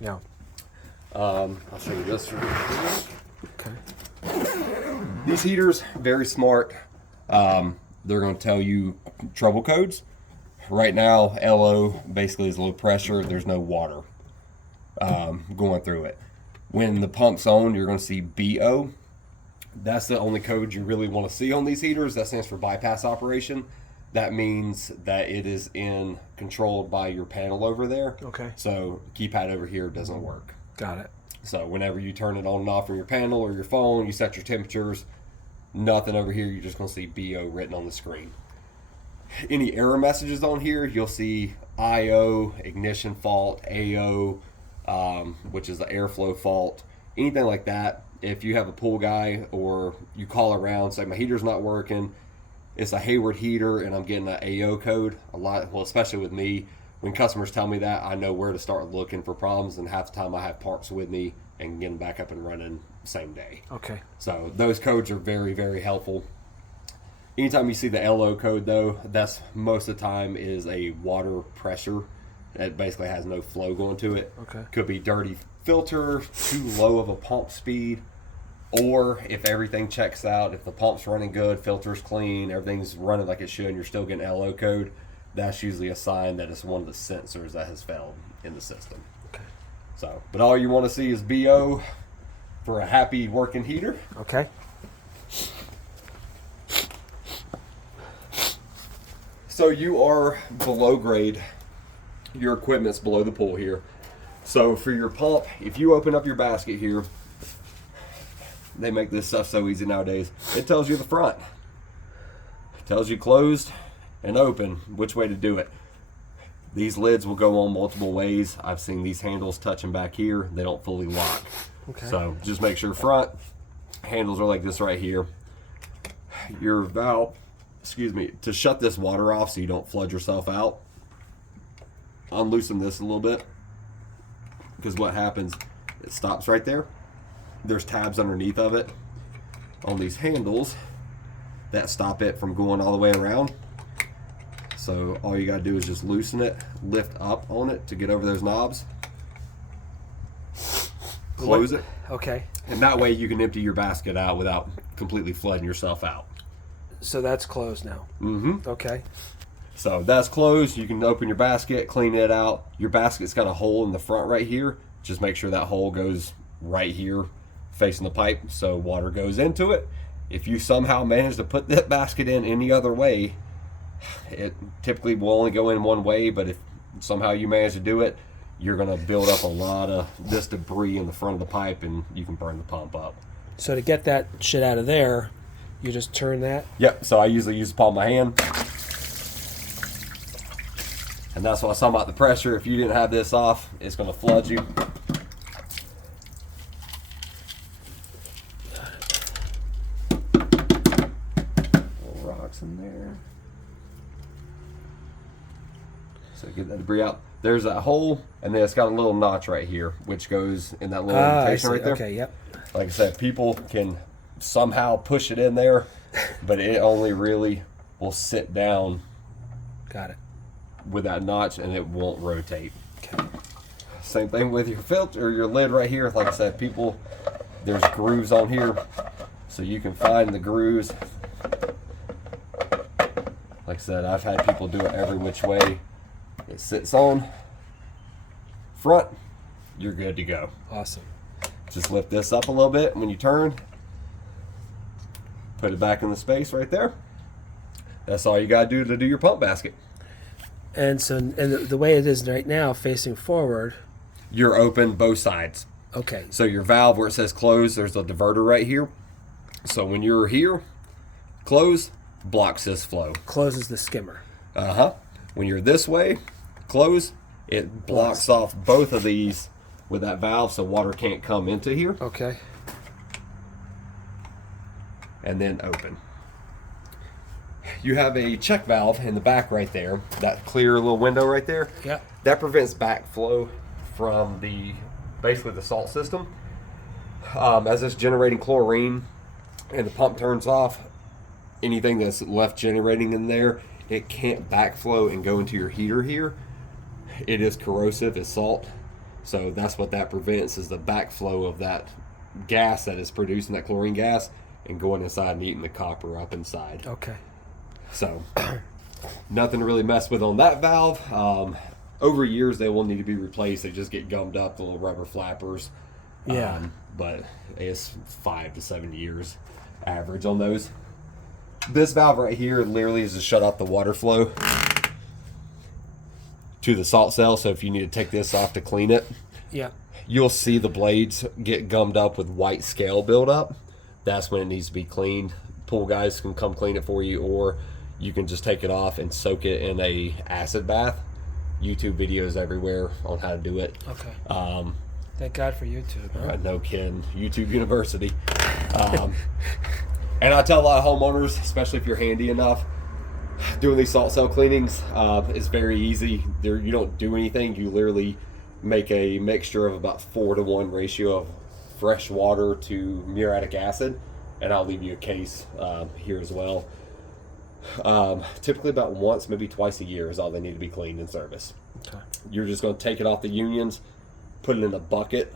Yeah. I'll show you this. Okay. These heaters, very smart. They're going to tell you trouble codes. Right now, LO basically is low pressure. There's no water going through it. When the pump's on, you're going to see BO. That's the only code you really want to see on these heaters. That stands for bypass operation. That means that it is controlled by your panel over there. Okay. So keypad over here doesn't work. Got it. So whenever you turn it on and off from your panel or your phone, you set your temperatures, nothing over here. You're just going to see BO written on the screen. Any error messages on here, you'll see IO, ignition fault, AO, which is the airflow fault, anything like that. If you have a pool guy or you call around, say my heater's not working, it's a Hayward heater and I'm getting an AO code a lot, well, especially with me, when customers tell me that, I know where to start looking for problems, and half the time I have parts with me and get them back up and running same day. Okay. So those codes are very, very helpful. Anytime you see the LO code, though, that's most of the time is a water pressure. It basically has no flow going to it. Okay. Could be dirty filter, too low of a pump speed, or if everything checks out, if the pump's running good, filter's clean, everything's running like it should, and you're still getting LO code, that's usually a sign that it's one of the sensors that has failed in the system. Okay. So, but all you want to see is BO for a happy working heater. Okay. So you are below grade. Your equipment's below the pool here. So for your pump, if you open up your basket here, they make this stuff so easy nowadays. It tells you the front. It tells you closed and open, which way to do it. These lids will go on multiple ways. I've seen these handles touching back here. They don't fully lock. Okay. So just make sure front handles are like this right here. Your valve, to shut this water off so you don't flood yourself out, unloosen this a little bit, because what happens, it stops right there. There's tabs underneath of it on these handles that stop it from going all the way around. So all you gotta do is just loosen it, lift up on it to get over those knobs, close it, Okay. and that way you can empty your basket out without completely flooding yourself out. So that's closed now. Mm-hmm. Okay. So that's closed. You can open your basket, clean it out. Your basket's got a hole in the front right here. Just make sure that hole goes right here facing the pipe so water goes into it. If you somehow manage to put that basket in any other way, it typically will only go in one way, but if somehow you manage to do it, you're going to build up a lot of this debris in the front of the pipe and you can burn the pump up. So to get that shit out of there, you just turn that? Yep, so I usually use the palm of my hand. And that's why I was talking about the pressure. If you didn't have this off, it's going to flood you. Little rocks in there. So get that debris out. There's that hole, and then it's got a little notch right here, which goes in that little indentation right there. Okay, yep. Like I said, people can somehow push it in there, but it only really will sit down Got it. with that notch and it won't rotate. Okay. Same thing with your filter or your lid right here. Like I said, there's grooves on here, so you can find the grooves. Like I said, I've had people do it every which way. It sits on front, you're good to go. Awesome. Just lift this up a little bit when you turn, put it back in the space right there. That's all you gotta do to do your pump basket. And so, and the way it is right now, facing forward. You're open both sides. Okay. So your valve where it says close, there's a diverter right here. So when you're here, close, blocks this flow. Closes the skimmer. Uh-huh. When you're this way, close, it blocks off both of these with that valve so water can't come into here. Okay. And then open. You have a check valve in the back right there, that clear little window right there. Yeah. That prevents backflow from basically the salt system. As it's generating chlorine and the pump turns off, anything that's left generating in there, it can't backflow and go into your heater here. It is corrosive, it's salt. So that's what that prevents, is the backflow of that gas that is producing that chlorine gas and going inside and eating the copper up inside. Okay. So nothing to really mess with on that valve. Over years, they will need to be replaced. They just get gummed up, the little rubber flappers. Yeah. But it's 5 to 7 years average on those. This valve right here literally is to shut off the water flow to the salt cell. So if you need to take this off to clean it, Yeah. you'll see the blades get gummed up with white scale buildup. That's when it needs to be cleaned. Pool guys can come clean it for you, or you can just take it off and soak it in a acid bath. YouTube videos everywhere on how to do it. Okay. Thank God for YouTube. Huh? No kidding. YouTube University. And I tell a lot of homeowners, especially if you're handy enough, doing these salt cell cleanings is very easy. You don't do anything. You literally make a mixture of about 4-to-1 ratio of fresh water to muriatic acid, and I'll leave you a case here as well. Typically about once, maybe twice a year is all they need to be cleaned and serviced. Okay. You're just going to take it off the unions, put it in a bucket,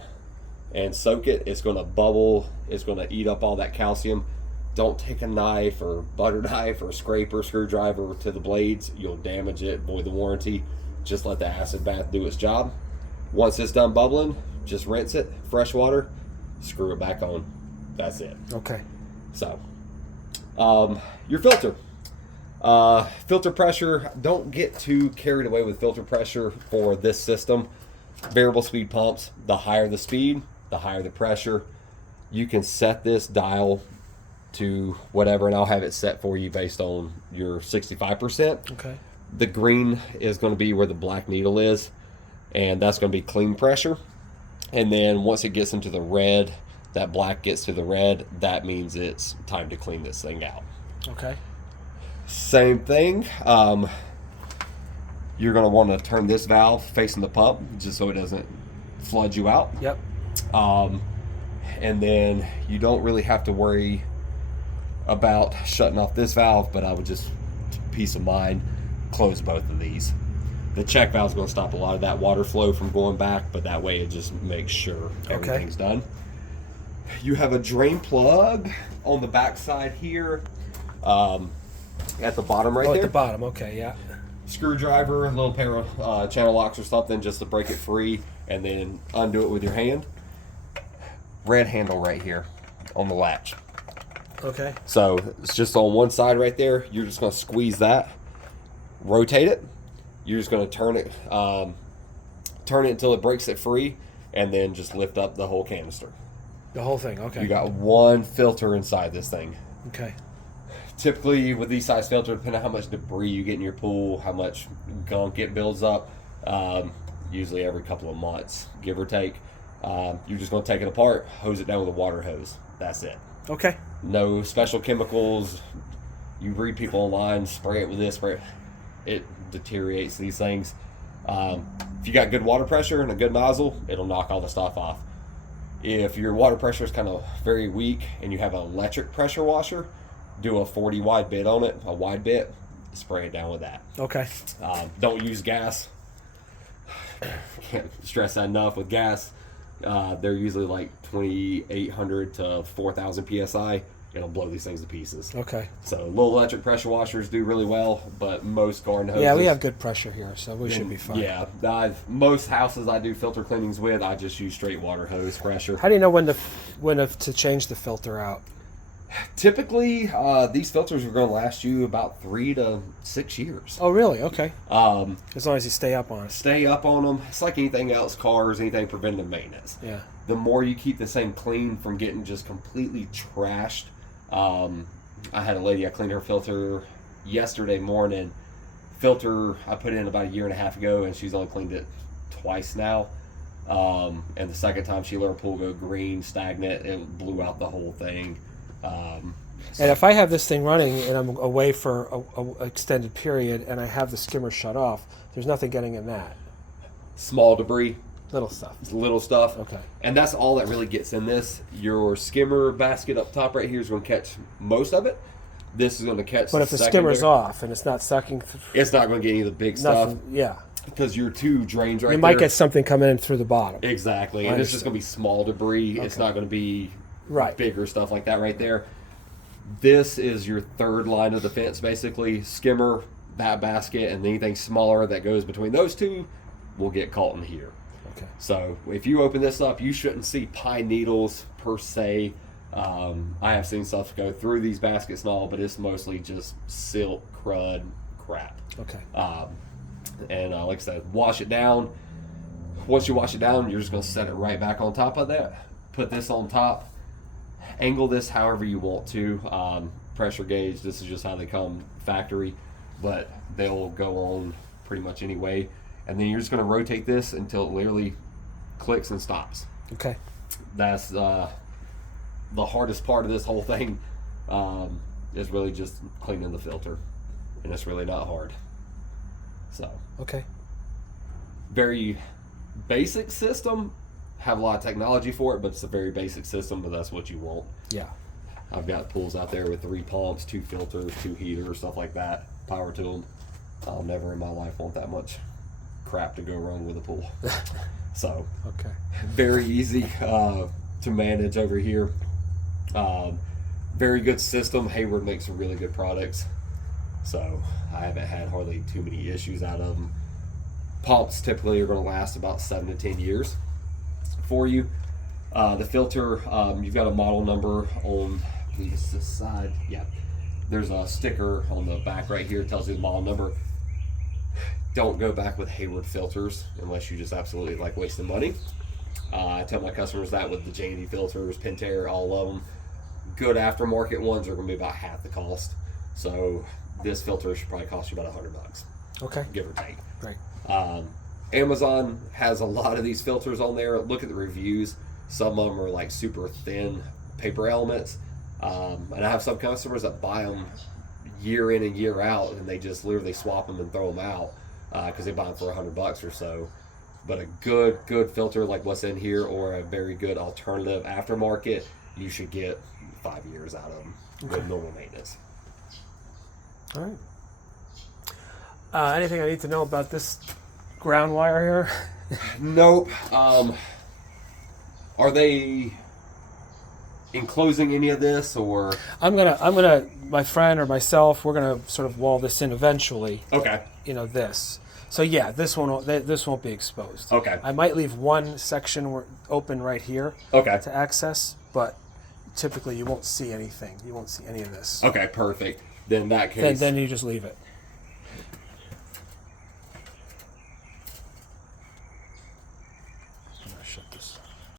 and soak it. It's going to bubble. It's going to eat up all that calcium. Don't take a knife or butter knife or scraper, screwdriver to the blades. You'll damage it, void the warranty. Just let the acid bath do its job. Once it's done bubbling, just rinse it, fresh water, screw it back on. That's it. Okay. So, your filter. Filter pressure, don't get too carried away with filter pressure for this system. Variable speed pumps, the higher the speed, the higher the pressure. You can set this dial to whatever, and I'll have it set for you based on your 65%. Okay. The green is going to be where the black needle is, and that's going to be clean pressure. And then once it gets into the red, that black gets to the red, that means it's time to clean this thing out. Okay. Same thing. You're going to want to turn this valve facing the pump just so it doesn't flood you out. Yep. And then you don't really have to worry about shutting off this valve, but I would just, peace of mind, close both of these. The check valve is going to stop a lot of that water flow from going back, but that way it just makes sure everything's done. You have a drain plug on the back side here, at the bottom right there. At the bottom, okay, yeah. Screwdriver, a little pair of channel locks or something just to break it free, and then undo it with your hand. Red handle right here on the latch. Okay. So it's just on one side right there. You're just going to squeeze that, rotate it. You're just going to turn it until it breaks it free, and then just lift up the whole canister. The whole thing, okay. You got one filter inside this thing. Okay. Typically with these size filters, depending on how much debris you get in your pool, how much gunk it builds up, usually every couple of months, give or take, you're just going to take it apart, hose it down with a water hose. That's it. Okay. No special chemicals. You read people online, spray it with this, spray it. It deteriorates these things. If you got good water pressure and a good nozzle, it'll knock all the stuff off. If your water pressure is kind of very weak and you have an electric pressure washer, do a 40 wide bit on it, a wide bit, spray it down with that. Okay. Don't use gas. Can't stress that enough with gas. They're usually like 2,800 to 4,000 psi. It'll blow these things to pieces. Okay. So little electric pressure washers do really well, but most garden hoses. Yeah, we have good pressure here, so we should be fine. Yeah, most houses I do filter cleanings with, I just use straight water hose pressure. How do you know when to change the filter out? Typically, these filters are going to last you about 3 to 6 years. Oh, really? Okay. As long as you stay up on it. Stay up on them. It's like anything else, cars, anything preventive maintenance. Yeah. The more you keep the thing clean from getting just completely trashed. I had a lady, I cleaned her filter yesterday morning. Filter I put in about 1.5 years ago, and she's only cleaned it twice now. And the second time she let her pool go green, stagnant, it blew out the whole thing. And if I have this thing running and I'm away for an extended period and I have the skimmer shut off, there's nothing getting in that. Small debris. Little stuff. Little stuff. Okay. And that's all that really gets in this. Your skimmer basket up top right here is going to catch most of it. This is going to catch But if the skimmer's off and it's not sucking... it's not going to get any of the big nothing, stuff. Yeah. because your two drains right You there. might get something coming in through the bottom. Exactly, and it's just going to be small debris. It's not going to be bigger stuff like that right there. This is your third line of defense, basically. Skimmer, that basket, and anything smaller that goes between those two will get caught in here. Okay. So if you open this up, you shouldn't see pine needles per se. I have seen stuff go through these baskets and all, but it's mostly just silt, crud, crap. Okay. And like I said, wash it down. Once you wash it down, you're just going to set it right back on top of that. Put this on top. Angle this however you want to. Pressure gauge, this is just how they come factory, but they'll go on pretty much anyway. And then you're just going to rotate this until it literally clicks and stops. Okay. That's the hardest part of this whole thing, is really just cleaning the filter. And it's really not hard. So. Okay. Very basic system. Have a lot of technology for it, but it's a very basic system, but that's what you want. Yeah. I've got pools out there with 3 pumps, 2 filters, 2 heaters, stuff like that. Power to them. I'll never in my life want that much crap to go wrong with a pool. So, okay. Very easy to manage over here. Very good system. Hayward makes some really good products. So, I haven't had hardly too many issues out of them. Pumps typically are going to last about 7 to 10 years for you. The filter, you've got a model number on this side. Yeah, there's a sticker on the back right here. It tells you the model number. Don't go back with Hayward filters unless you just absolutely like wasting money. I tell my customers that with the J&D filters, Pentair, all of them. Good aftermarket ones are going to be about half the cost. So this filter should probably cost you about $100. Okay. Give or take. Right. Amazon has a lot of these filters on there. Look at the reviews. Some of them are like super thin paper elements. And I have some customers that buy them year in and year out, and they just literally swap them and throw them out because they buy them for $100 or so. But a good filter like what's in here, or a very good alternative aftermarket, you should get 5 years out of them with normal maintenance. All right. Anything I need to know about this ground wire here? Nope. Are they enclosing any of this, or? I'm gonna, my friend or myself, we're gonna sort of wall this in eventually. Okay. This. So yeah, this won't be exposed. Okay. I might leave one section open right here. Okay. To access, but typically you won't see anything. You won't see any of this. Okay, perfect. Then in that case. Then you just leave it.